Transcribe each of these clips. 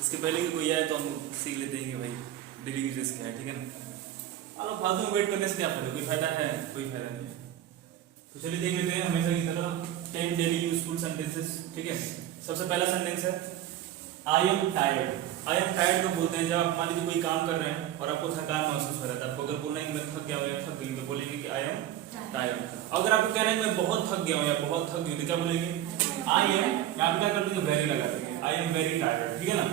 इसके पहले कि कोई आए तो हम सीख लेते हैं कि भाई डेली यूजेस क्या है, ठीक है ना। अब फालतू में वेट करने से क्या फायदा, कोई फायदा है, कोई फायदा नहीं है। तो चलिए देख लेते हैं हमेशा की तरह 10 डेली यूजफुल सेंटेंसेस, ठीक है। सबसे पहला सेंटेंस है I am tired. I am tired को बोलते हैं जब आप मान लीजिए कोई काम कर रहे हैं और आपको थकान महसूस हो रहा है, आपको अगर बोलना है कि मैं थक गया हूँ या थक गई, तो बोलेंगे कि आई एम टायर्ड। अगर आपको कहना है मैं बहुत थक गया हूँ या बहुत थक गई, तो क्या बोलेंगे आई एम, यहाँ पे क्या कर देंगे वेरी लगा देंगे, आई एम वेरी टायर्ड, ठीक है ना।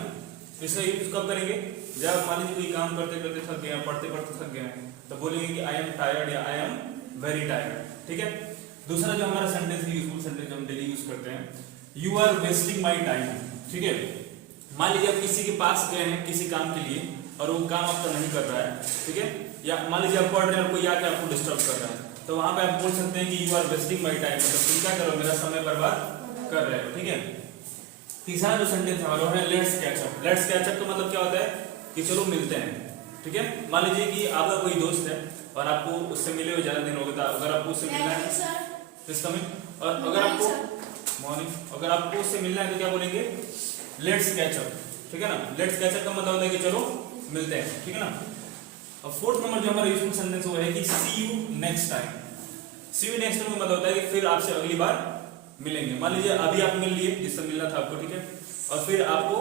इसका यूज कब करेंगे, जब मान लीजिए कोई काम करते करते थक गए, पढ़ते पढ़ते थक गए, तो बोलेंगे कि आई एम टायर्ड या आई एम वेरी टायर्ड, ठीक है। दूसरा जो हमारा सेंटेंस यूजफुल सेंटेंस हम डेली यूज करते हैं, you are wasting my time, ठीक है। मान लीजिए आप किसी के पास गए हैं किसी काम के लिए और वो काम आपका नहीं कर रहा है, ठीक है, या मान लीजिए आप पढ़ रहे हैं और कोई आके आपको डिस्टर्ब कर रहा है, तो वहां पे आप बोल सकते हैं कि you are wasting my time, मतलब तुम क्या करो, मेरा समय बर्बाद कर रहे हो, ठीक है। तीसरा जो सेंटेंस हमारा है let's catch up. Let's catch up का मतलब क्या होता है कि चलो मिलते हैं, ठीक है। मान लीजिए कि आपका कोई दोस्त है और आपको उससे मिले हुए ज्यादा दिन हो गए, अगर आपको उससे मिलना है और अगर आपको मॉर्निंग, अगर आपको उससे मिलना है तो क्या बोलेंगे लेट्स कैच अप, ठीक है ना। लेट्स कैच अप का मतलब होता है कि चलो मिलते हैं, ठीक है ना। अब फोर्थ नंबर जो हमारा यूजफुल सेंटेंस वो है कि see you next time. See you next time का मतलब होता है कि फिर आपसे अगली बार मिलेंगे। मान लीजिए अभी आप मिल लिए जिससे मिलना था आपको, ठीक है, और फिर आपको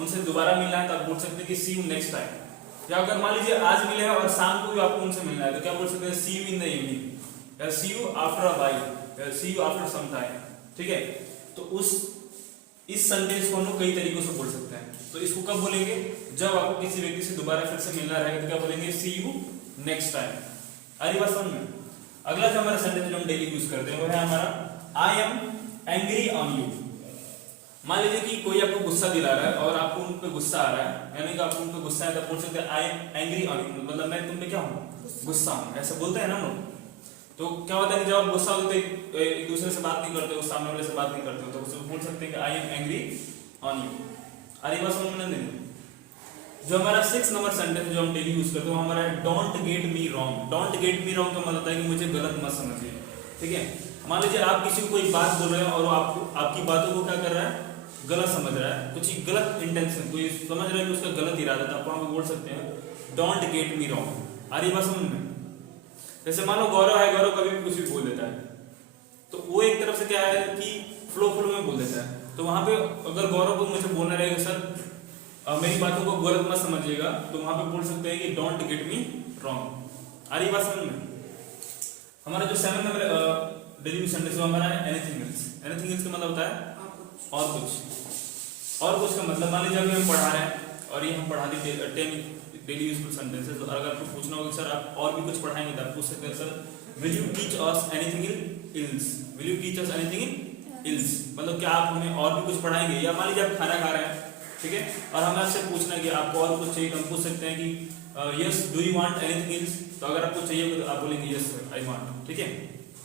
उनसे दोबारा मिलना है तो आप बोल सकते हैं कि सी यू नेक्स्ट टाइम। या अगर मान लीजिए आज मिले हैं और शाम को भी आपको उनसे मिलना है तो क्या बोल सकते हैं सी यू इन द इवनिंग या सी यू आफ्टर अ व्हाइल या सी यू आफ्टर सम टाइम, ठीक है। तो इस सेंटेंस को हम लोग कई तरीकों से बोल सकते हैं। तो इसको कब बोलेंगे, जब आपको किसी व्यक्ति से दोबारा फिर से मिलना रहेगा तो क्या बोलेंगे सी यू नेक्स्ट टाइम। अरे बात समझ में। अगला जो हमारा सेंटेंस जो हम डेली यूज करते हैं वो है हमारा I am angry on you. मान लीजिए कि कोई आपको गुस्सा दिला रहा है और आपको उन पे गुस्सा आ रहा है, यानी कि आपको उन पे गुस्सा है तो बोल सकते हैं I am angry on you, मतलब मैं तुम पे क्या हूँ, गुस्सा हूँ, ऐसा बोलते हैं ना हम लोग। तो क्या होता है कि जब आप गुस्सा होते हो एक दूसरे से बात नहीं करते हो, सामने वाले से बात नहीं करते हो, तो उसको बोल सकते हैं कि I am angry on you. अरे बस समझ में। जो हमारा 6 नंबर सेंटेंस जो हम डेली यूज करते हैं वो हमारा है don't get me wrong. Don't get me wrong का मतलब होता है कि मुझे गलत मत समझिए, ठीक है। मान लीजिए आप किसी को कोई बात बोल रहे हैं और वो आपकी बातों को क्या कर रहा है, गलत समझ रहा है, कुछ गलत इंटेंशन, कोई समझ रहा है कि उसका गलत इरादा था, आप वहां पे बोल सकते हैं डोंट गेट मी रॉन्ग। अरे बस समझ में। जैसे मान लो गौरव है, गौरव कभी भी कुछ भी बोल देता है, तो वो एक तरफ से क्या है कि फ्लो में बोल देता है। तो वहां पे अगर गौरव को मुझे बोलना रहेगा सर मेरी बातों को गलत मत समझिएगा, तो वहां पे बोल सकते हैं कि डोंट गेट मी रॉन्ग। आ रही बात समझ में। हमारा जो 7 नंबर डेली सेंटेंस हमारा है एनीथिंग एल्स। एनीथिंग एल्स का मतलब होता है और कुछ। और कुछ का मतलब मान लीजिए अभी हम पढ़ा रहे हैं और ये हम पढ़ा दी 10 डेली यूजफुल सेंटेंसेस, और अगर आपको पूछना होगा सर आप और भी कुछ पढ़ाएंगे तो आप पूछ सकते हैं sir will you teach us anything else, will you teach us anything else, मतलब क्या आप हमें और भी कुछ पढ़ाएंगे। या मान लीजिए आप खाना खा रहे हैं, ठीक है, और हमें आपसे पूछना है कि आपको और कुछ चाहिए, तो हम पूछ सकते हैं कि yes do you want anything else. तो अगर आपको चाहिए तो आप बोलेंगे यस सर आई वांट, ठीक है।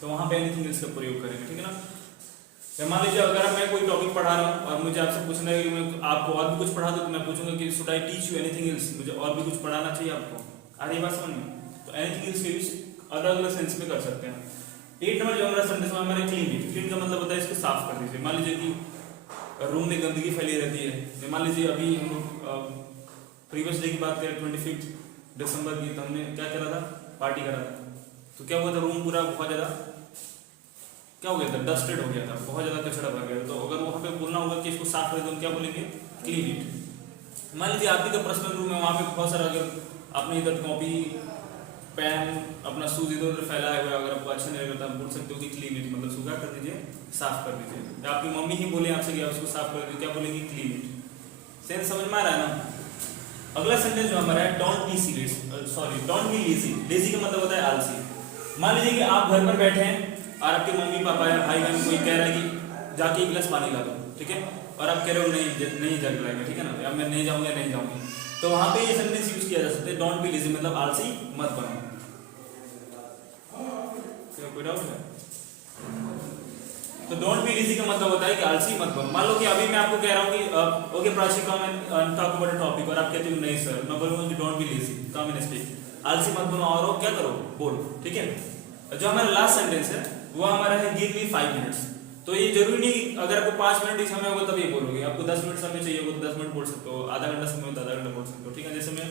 तो वहां पे एनीथिंग एल्स का प्रयोग करेंगे, ठीक है ना। या मान लीजिए अगर मैं कोई टॉपिक पढ़ा रहा हूँ और मुझे आपसे पूछना है कि मैं आपको और भी कुछ पढ़ा दूं, तो मैं पूछूंगा कि should I teach you anything else, मुझे और भी कुछ पढ़ाना चाहिए आपको। आ रही बात समझ में। तो एनीथिंग एल्स के यूज अलग अलग सेंस में कर सकते हैं। 8 नंबर जो हमारा सेंटेंस में हमारे क्लीन इट। क्लीन का मतलब होता है इसको साफ कर दीजिए। मान लीजिए कि रूम में गंदगी फैली रहती है, मान लीजिए अभी हम लोग प्रीवियस डे की बात करें 25 दिसंबर की, तो हमने क्या करा था, पार्टी करा था। तो क्या हुआ था, रूम पूरा बहुत ज्यादा क्या हो गया था, डस्टेड हो गया था, बहुत ज्यादा कचरा भर गया। तो अगर वहां पे बोलना होगा कि इसको साफ कर दो, क्या बोलेंगे क्लीन इट। मान लीजिए आपकी तो पर्सनल रूम है, वहां पे बहुत सारा अगर आपने इधर कॉपी पेन अपना शूज इधर उधर फैलाया हुआ है, अगर आपको अच्छा नहीं लगता आप बोल सकते हो कि क्लीन इट, मतलब सूखा कर दीजिए, साफ कर दीजिए। या आपकी मम्मी ही बोले आपसे कि आप उसको साफ कर दीजिए, क्या बोलेंगे क्लीन इट। सेंस समझ में आ रहा है ना। अगला सेंटेंस जो हमारा है don't be serious, sorry don't be lazy. Lazy का मतलब होता है आलसी। मान लीजिए कि आप घर पर बैठे हैं और आपके मम्मी पापा या भाई बहन कोई कह रहा है कि जाके 1 गिलास पानी ला दो, ठीक है, और आप कह रहे हो नहीं जग लाएंगे, ठीक है ना, या मैं नहीं जाऊंगा नहीं जाऊंगी, तो वहां पे ये सेंटेंस यूज किया जा सकता है डोंट बी लेजी, मतलब आलसी मत बनो। कोई डाउट है? तो डोंट बी लेजी का मतलब होता है कि आलसी मत बनो। मान लो कि अभी मैं आपको कह रहा हूँ कि okay Prachi come and talk about a topic, और आप कहते हो नहीं सर, मैं बोलूंगा कि don't be lazy, come and speak, आलसी मत बनो और क्या करो बोल, ठीक है। जो हमारा लास्ट सेंटेंस है वो हमारा है गिव मी 5 मिनट्स। तो ये जरूरी नहीं अगर आपको 5 मिनट ही समय होगा तब ये बोलोगे, आपको 10 मिनट समय चाहिए होगा तो 10 मिनट बोल सकते हो, आधा घंटा समय हो तो आधा घंटा बोल सकते हो, ठीक है। जैसे मैं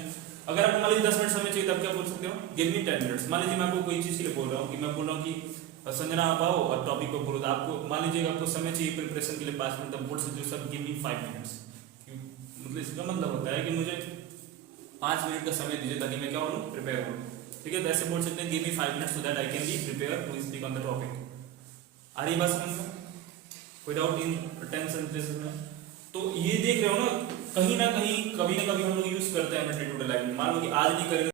अगर आपको मान लीजिए 10 मिनट समय चाहिए तब क्या बोल सकते हो, गिव मी 10 मिनट्स। मान लीजिए मैं आपको कोई चीज के लिए बोल रहा हूँ कि मैं बोल रहा हूँ कि संजना आप आओ और टॉपिक पर बोलो, तो आपको मान लीजिए आपको समय चाहिए प्रिपरेशन के लिए 5 मिनट, तब बोल सकते हो सर गिव मी 5 मिनट्स। मतलब इसका मतलब होता है कि मुझे 5 मिनट का समय दीजिए ताकि मैं क्या बोलूँ, प्रिपेयर हूँ, ठीक है। तो ऐसे बोल सकते हैं give me 5 minutes so that I can be prepare to speak on the topic. आ रही बात समझ में? कोई डाउट इन 10 सेंटेंसेस में? तो ये देख रहे हो ना, कहीं ना कहीं कभी ना कभी हम लोग यूज करते हैं अपने डे टू डे लाइफ में। मान लो कि आज नहीं करेंगे